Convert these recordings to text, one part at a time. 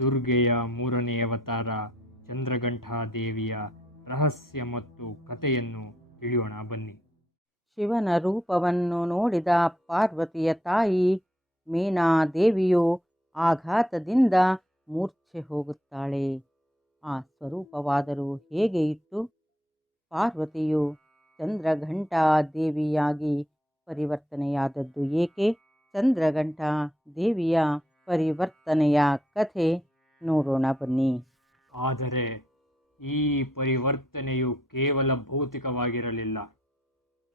ದುರ್ಗೆಯ ಮೂರನೇ ಅವತಾರ ಚಂದ್ರಘಂಟಾದೇವಿಯ ರಹಸ್ಯ ಮತ್ತು ಕಥೆಯನ್ನು ತಿಳಿಯೋಣ ಬನ್ನಿ. ಶಿವನ ರೂಪವನ್ನು ನೋಡಿದ ಪಾರ್ವತಿಯ ತಾಯಿ ಮೇನಾದೇವಿಯು ಆಘಾತದಿಂದ ಮೂರ್ಛೆ ಹೋಗುತ್ತಾಳೆ. ಆ ಸ್ವರೂಪವಾದರೂ ಹೇಗೆ ಇತ್ತು? ಪಾರ್ವತಿಯು ಚಂದ್ರಘಂಟಾ ದೇವಿಯಾಗಿ ಪರಿವರ್ತನೆಯಾದದ್ದು ಏಕೆ? ಚಂದ್ರಘಂಟಾ ದೇವಿಯ ಪರಿವರ್ತನೆಯ ಕಥೆ ನೋಡೋಣ ಬನ್ನಿ. ಆದರೆ ಈ ಪರಿವರ್ತನೆಯು ಕೇವಲ ಭೌತಿಕವಾಗಿರಲಿಲ್ಲ.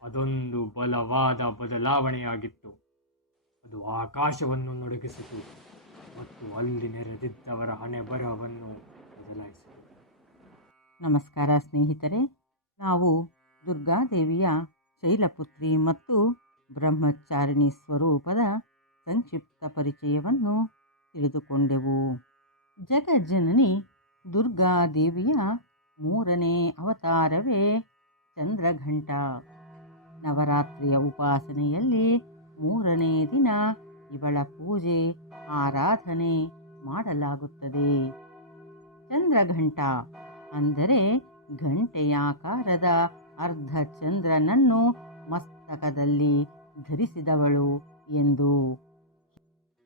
ಅದೊಂದು ಬಲವಾದ ಬದಲಾವಣೆಯಾಗಿತ್ತು. ಅದು ಆಕಾಶವನ್ನು ನಡುಗಿಸಿತು ಮತ್ತು ಅಲ್ಲಿ ನೆರೆದಿದ್ದವರ ಹಣೆ ಬರಹವನ್ನು ಬದಲಾಯಿಸಿತು. ನಮಸ್ಕಾರ ಸ್ನೇಹಿತರೆ, ನಾವು ದುರ್ಗಾದೇವಿಯ ಶೈಲಪುತ್ರಿ ಮತ್ತು ಬ್ರಹ್ಮಚಾರಿಣಿ ಸ್ವರೂಪದ ಸಂಕ್ಷಿಪ್ತ ಪರಿಚಯವನ್ನು ತಿಳಿದುಕೊಂಡೆವು. ಜಗಜ್ಜನನಿ ದುರ್ಗಾದೇವಿಯ ಮೂರನೇ ಅವತಾರವೇ ಚಂದ್ರಘಂಟ. ನವರಾತ್ರಿಯ ಉಪಾಸನೆಯಲ್ಲಿ ಮೂರನೇ ದಿನ ಇವಳ ಪೂಜೆ ಆರಾಧನೆ ಮಾಡಲಾಗುತ್ತದೆ. ಚಂದ್ರಘಂಟ ಅಂದರೆ ಗಂಟೆಯಾಕಾರದ ಅರ್ಧ ಚಂದ್ರನನ್ನು ಮಸ್ತಕದಲ್ಲಿ ಧರಿಸಿದವಳು ಎಂದು.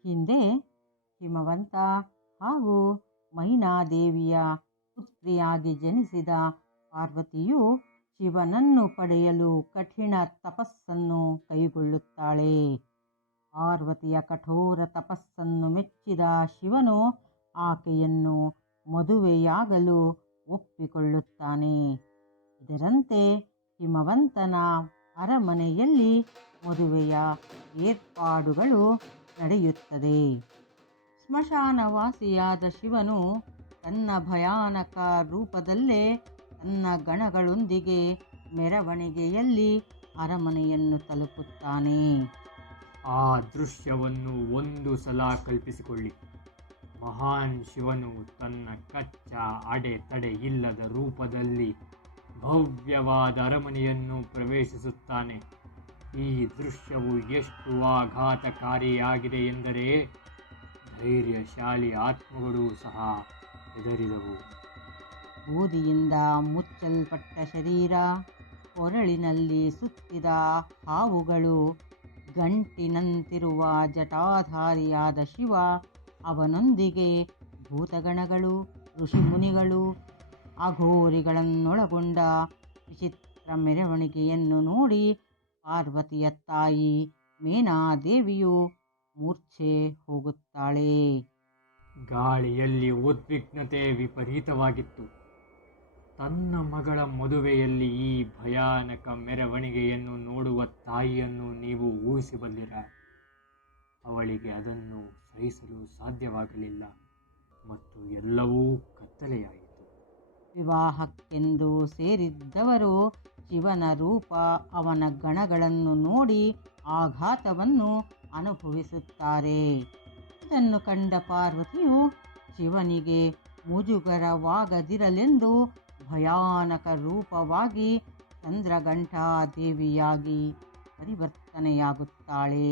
ಹಿಂದೆ ಹಿಮವಂತ ಹಾಗೂ ಮೈನಾದೇವಿಯ ಪುತ್ರಿಯಾಗಿ ಜನಿಸಿದ ಪಾರ್ವತಿಯು ಶಿವನನ್ನು ಪಡೆಯಲು ಕಠಿಣ ತಪಸ್ಸನ್ನು ಕೈಗೊಳ್ಳುತ್ತಾಳೆ. ಪಾರ್ವತಿಯ ಕಠೋರ ತಪಸ್ಸನ್ನು ಮೆಚ್ಚಿದ ಶಿವನು ಆಕೆಯನ್ನು ಮದುವೆಯಾಗಲು ಒಪ್ಪಿಕೊಳ್ಳುತ್ತಾನೆ. ಇದರಂತೆ ಹಿಮವಂತನ ಅರಮನೆಯಲ್ಲಿ ಮದುವೆಯ ಏರ್ಪಾಡುಗಳು ನಡೆಯುತ್ತದೆ. ಸ್ಮಶಾನವಾಸಿಯಾದ ಶಿವನು ತನ್ನ ಭಯಾನಕ ರೂಪದಲ್ಲೇ ತನ್ನ ಗಣಗಳೊಂದಿಗೆ ಮೆರವಣಿಗೆಯಲ್ಲಿ ಅರಮನೆಯನ್ನು ತಲುಪುತ್ತಾನೆ. ಆ ದೃಶ್ಯವನ್ನು ಒಂದು ಸಲ ಕಲ್ಪಿಸಿಕೊಳ್ಳಿ. ಮಹಾನ್ ಶಿವನು ತನ್ನ ಕಚ್ಚಾ ಅಡೆತಡೆ ಇಲ್ಲದ ರೂಪದಲ್ಲಿ ಭವ್ಯವಾದ ಅರಮನೆಯನ್ನು ಪ್ರವೇಶಿಸುತ್ತಾನೆ. ಈ ದೃಶ್ಯವು ಎಷ್ಟು ಆಘಾತಕಾರಿಯಾಗಿದೆ ಎಂದರೆ ಧೈರ್ಯಶಾಲಿ ಆತ್ಮಗಳು ಸಹ ಹೆದರಿದವು. ಬೂದಿಯಿಂದ ಮುಚ್ಚಲ್ಪಟ್ಟ ಶರೀರ, ಕೊರಳಿನಲ್ಲಿ ಸುತ್ತಿದ ಹಾವುಗಳು, ಗಂಟಿನಂತಿರುವ ಜಟಾಧಾರಿಯಾದ ಶಿವ, ಅವನೊಂದಿಗೆ ಭೂತಗಣಗಳು, ಋಷಿಮುನಿಗಳು, ಅಘೋರಿಗಳನ್ನೊಳಗೊಂಡ ವಿಚಿತ್ರ ಮೆರವಣಿಗೆಯನ್ನು ನೋಡಿ ಪಾರ್ವತಿಯ ತಾಯಿ ಮೇನಾದೇವಿಯು ಮೂರ್ಛೆ ಹೋಗುತ್ತಾಳೆ. ಗಾಳಿಯಲ್ಲಿ ಉದ್ವಿಗ್ನತೆ ವಿಪರೀತವಾಗಿತ್ತು. ತನ್ನ ಮಗಳ ಮದುವೆಯಲ್ಲಿ ಈ ಭಯಾನಕ ಮೆರವಣಿಗೆಯನ್ನು ನೋಡುವ ತಾಯಿಯನ್ನು ನೀವು ಊಹಿಸಬಲ್ಲಿರ. ಅವಳಿಗೆ ಅದನ್ನು ಸಹಿಸಲು ಸಾಧ್ಯವಾಗಲಿಲ್ಲ ಮತ್ತು ಎಲ್ಲವೂ ಕತ್ತಲೆಯಾಯಿತು. ವಿವಾಹಕ್ಕೆಂದು ಸೇರಿದ್ದವರು ಶಿವನ ರೂಪ, ಅವನ ಗಣಗಳನ್ನು ನೋಡಿ ಆಘಾತವನ್ನು ಅನುಭವಿಸುತ್ತಾರೆ. ಇದನ್ನು ಕಂಡ ಪಾರ್ವತಿಯು ಶಿವನಿಗೆ ಮುಜುಗರವಾಗದಿರಲೆಂದು ಭಯಾನಕ ರೂಪವಾಗಿ ಚಂದ್ರಘಂಟಾ ದೇವಿಯಾಗಿ ಪರಿವರ್ತನೆಯಾಗುತ್ತಾಳೆ.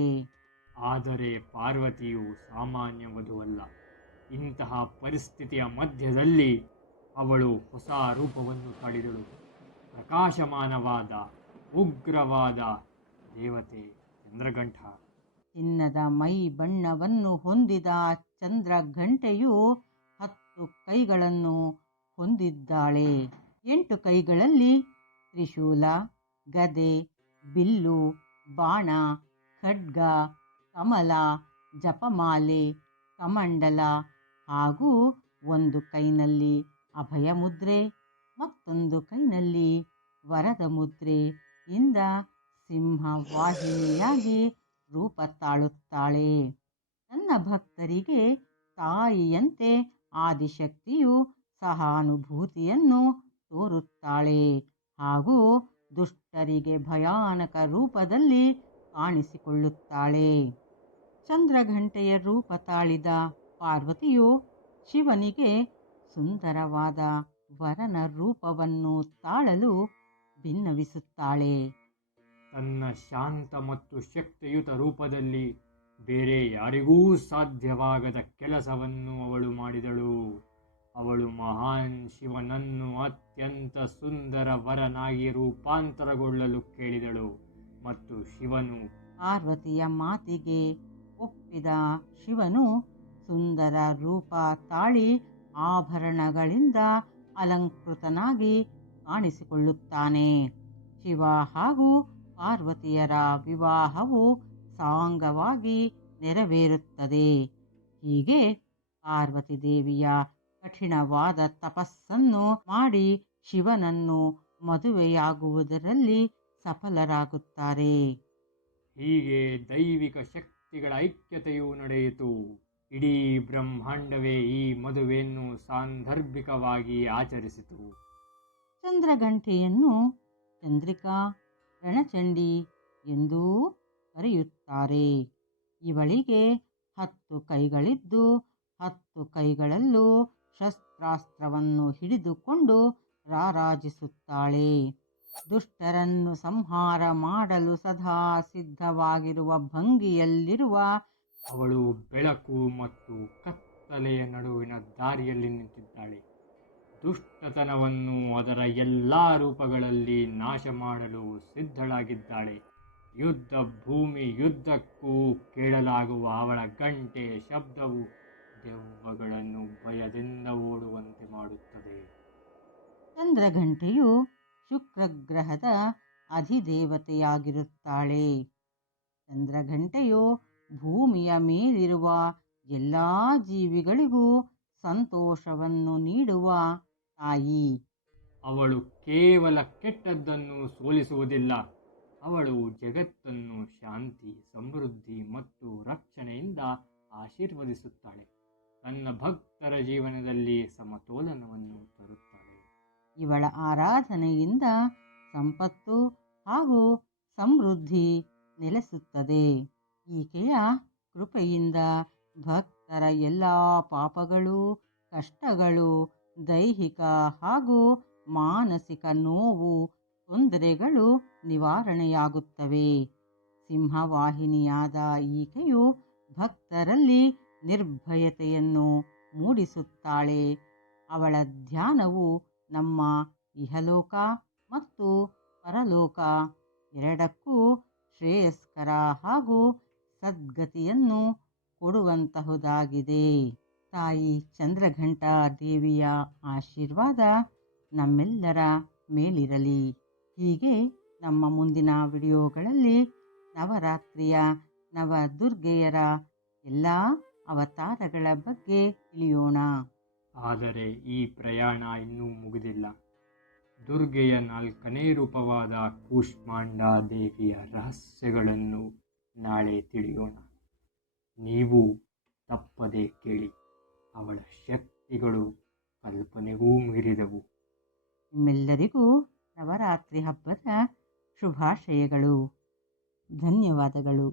ಆದರೆ ಪಾರ್ವತಿಯು ಸಾಮಾನ್ಯ ವಧುವಲ್ಲ. ಇಂತಹ ಪರಿಸ್ಥಿತಿಯ ಮಧ್ಯದಲ್ಲಿ ಅವಳು ಹೊಸ ರೂಪವನ್ನು ತಾಳಿದಳು. ಪ್ರಕಾಶಮಾನವಾದ ಉಗ್ರವಾದ ದೇವತೆ ಚಂದ್ರಘಂಟ. ಚಿನ್ನದ ಮೈ ಬಣ್ಣವನ್ನು ಹೊಂದಿದ ಚಂದ್ರಘಂಟೆಯು 10 ಕೈಗಳನ್ನು ಹೊಂದಿದ್ದಾಳೆ. 8 ಕೈಗಳಲ್ಲಿ ತ್ರಿಶೂಲ, ಗದೆ, ಬಿಲ್ಲು, ಬಾಣ, ಖಡ್ಗ, ಕಮಲ, ಜಪಮಾಲೆ, ಕಮಂಡಲ ಹಾಗೂ ಒಂದು ಕೈನಲ್ಲಿ ಅಭಯ ಮುದ್ರೆ, ಮತ್ತೊಂದು ಕೈನಲ್ಲಿ ವರದ ಮುದ್ರೆ ಇಂದ ಸಿಂಹವಾಹಿನಿಯಾಗಿ ರೂಪ ತಾಳುತ್ತಾಳೆ. ತನ್ನ ಭಕ್ತರಿಗೆ ತಾಯಿಯಂತೆ ಆದಿಶಕ್ತಿಯು ಸಹಾನುಭೂತಿಯನ್ನು ತೋರುತ್ತಾಳೆ ಹಾಗೂ ದುಷ್ಟರಿಗೆ ಭಯಾನಕ ರೂಪದಲ್ಲಿ ಕಾಣಿಸಿಕೊಳ್ಳುತ್ತಾಳೆ. ಚಂದ್ರಘಂಟೆಯ ರೂಪ ತಾಳಿದ ಪಾರ್ವತಿಯು ಶಿವನಿಗೆ ಸುಂದರವಾದ ವರನ ರೂಪವನ್ನು ತಾಳಲು ಭಿನ್ನವಿಸುತ್ತಾಳೆ. ತನ್ನ ಶಾಂತ ಮತ್ತು ಶಕ್ತಿಯುತ ರೂಪದಲ್ಲಿ ಬೇರೆ ಯಾರಿಗೂ ಸಾಧ್ಯವಾಗದ ಕೆಲಸವನ್ನು ಅವಳು ಮಾಡಿದಳು. ಅವಳು ಮಹಾನ್ ಶಿವನನ್ನು ಅತ್ಯಂತ ಸುಂದರ ವರನಾಗಿ ರೂಪಾಂತರಗೊಳ್ಳಲು ಕೇಳಿದಳು ಮತ್ತು ಶಿವನು ಪಾರ್ವತಿಯ ಮಾತಿಗೆ ಒಪ್ಪಿದ. ಶಿವನು ಸುಂದರ ರೂಪ ತಾಳಿ ಆಭರಣಗಳಿಂದ ಅಲಂಕೃತನಾಗಿ ಕಾಣಿಸಿಕೊಳ್ಳುತ್ತಾನೆ. ಶಿವ ಹಾಗೂ ಪಾರ್ವತಿಯರ ವಿವಾಹವು ಸಾಂಗವಾಗಿ ನೆರವೇರುತ್ತದೆ. ಹೀಗೆ ಪಾರ್ವತಿ ದೇವಿಯ ಕಠಿಣವಾದ ತಪಸ್ಸನ್ನು ಮಾಡಿ ಶಿವನನ್ನು ಮದುವೆಯಾಗುವುದರಲ್ಲಿ ಸಫಲರಾಗುತ್ತಾರೆ. ಹೀಗೆ ದೈವಿಕ ಶಕ್ತಿಗಳ ಐಕ್ಯತೆಯು ನಡೆಯಿತು. ಇಡೀ ಬ್ರಹ್ಮಾಂಡವೇ ಈ ಮದುವೆಯನ್ನು ಸಾಂದರ್ಭಿಕವಾಗಿ ಆಚರಿಸಿತು. ಚಂದ್ರಘಂಟೆಯನ್ನು ಚಂದ್ರಿಕಾ ರಣಚಂಡಿ ಎಂದೂ ಕರೆಯುತ್ತಾರೆ. ಇವಳಿಗೆ 10 ಕೈಗಳಿದ್ದು 10 ಕೈಗಳಲ್ಲೂ ಶಸ್ತ್ರಾಸ್ತ್ರವನ್ನು ಹಿಡಿದುಕೊಂಡು ರಾರಾಜಿಸುತ್ತಾಳೆ. ದುಷ್ಟರನ್ನು ಸಂಹಾರ ಮಾಡಲು ಸದಾ ಸಿದ್ಧವಾಗಿರುವ ಭಂಗಿಯಲ್ಲಿರುವ ಅವಳು ಬೆಳಕು ಮತ್ತು ಕತ್ತಲೆಯ ನಡುವಿನ ದಾರಿಯಲ್ಲಿ ನಿಂತಿದ್ದಾಳೆ. ದುಷ್ಟತನವನ್ನು ಅದರ ಎಲ್ಲ ರೂಪಗಳಲ್ಲಿ ನಾಶ ಮಾಡಲು ಸಿದ್ಧಳಾಗಿದ್ದಾಳೆ. ಯುದ್ಧ ಭೂಮಿ ಯುದ್ಧಕ್ಕೂ ಕೇಳಲಾಗುವ ಅವಳ ಗಂಟೆ ಶಬ್ದವು ದೆವ್ವಗಳನ್ನು ಭಯದಿಂದ ಓಡುವಂತೆ ಮಾಡುತ್ತದೆ. ಚಂದ್ರಘಂಟೆಯು ಶುಕ್ರಗ್ರಹದ ಅಧಿದೇವತೆಯಾಗಿರುತ್ತಾಳೆ. ಚಂದ್ರಘಂಟೆಯು ಭೂಮಿಯ ಮೇಲಿರುವ ಎಲ್ಲ ಜೀವಿಗಳಿಗೂ ಸಂತೋಷವನ್ನು ನೀಡುವ ತಾಯಿ. ಅವಳು ಕೇವಲ ಕೆಟ್ಟದ್ದನ್ನು ಸೋಲಿಸುವುದಿಲ್ಲ, ಅವಳು ಜಗತ್ತನ್ನು ಶಾಂತಿ, ಸಮೃದ್ಧಿ ಮತ್ತು ರಕ್ಷಣೆಯಿಂದ ಆಶೀರ್ವದಿಸುತ್ತಾಳೆ. ತನ್ನ ಭಕ್ತರ ಜೀವನದಲ್ಲಿ ಸಮತೋಲನವನ್ನು ತರುತ್ತಾಳೆ. ಇವಳ ಆರಾಧನೆಯಿಂದ ಸಂಪತ್ತು ಹಾಗೂ ಸಮೃದ್ಧಿ ನೆಲೆಸುತ್ತದೆ. ಈಕೆಯ ಕೃಪೆಯಿಂದ ಭಕ್ತರ ಎಲ್ಲ ಪಾಪಗಳು, ಕಷ್ಟಗಳು, ದೈಹಿಕ ಹಾಗೂ ಮಾನಸಿಕ ನೋವು, ತೊಂದರೆಗಳು ನಿವಾರಣೆಯಾಗುತ್ತವೆ. ಸಿಂಹವಾಹಿನಿಯಾದ ಈಕೆಯು ಭಕ್ತರಲ್ಲಿ ನಿರ್ಭಯತೆಯನ್ನು ಮೂಡಿಸುತ್ತಾಳೆ. ಅವಳ ಧ್ಯಾನವು ನಮ್ಮ ಇಹಲೋಕ ಮತ್ತು ಪರಲೋಕ ಎರಡಕ್ಕೂ ಶ್ರೇಯಸ್ಕರ ಹಾಗೂ ಸದ್ಗತಿಯನ್ನು ಕೊಡುವಂತಹುದಾಗಿದೆ. ತಾಯಿ ಚಂದ್ರಘಂಟಾ ದೇವಿಯ ಆಶೀರ್ವಾದ ನಮ್ಮೆಲ್ಲರ ಮೇಲಿರಲಿ. ಹೀಗೆ ನಮ್ಮ ಮುಂದಿನ ವಿಡಿಯೋಗಳಲ್ಲಿ ನವರಾತ್ರಿಯ ನವದುರ್ಗೆಯರ ಎಲ್ಲ ಅವತಾರಗಳ ಬಗ್ಗೆ ತಿಳಿಯೋಣ. ಆದರೆ ಈ ಪ್ರಯಾಣ ಇನ್ನೂ ಮುಗಿದಿಲ್ಲ. ದುರ್ಗೆಯ 4ನೇ ರೂಪವಾದ ಕೂಷ್ಮಾಂಡಾ ದೇವಿಯ ರಹಸ್ಯಗಳನ್ನು ನಾಳೆ ತಿಳಿಯೋಣ. ನೀವು ತಪ್ಪದೆ ಕೇಳಿ. ಅವಳ ಶಕ್ತಿಗಳು ಕಲ್ಪನೆಗೂ ಮೀರಿದವು. ನಿಮ್ಮೆಲ್ಲರಿಗೂ ನವರಾತ್ರಿ ಹಬ್ಬದ ಶುಭಾಶಯಗಳು. ಧನ್ಯವಾದಗಳು.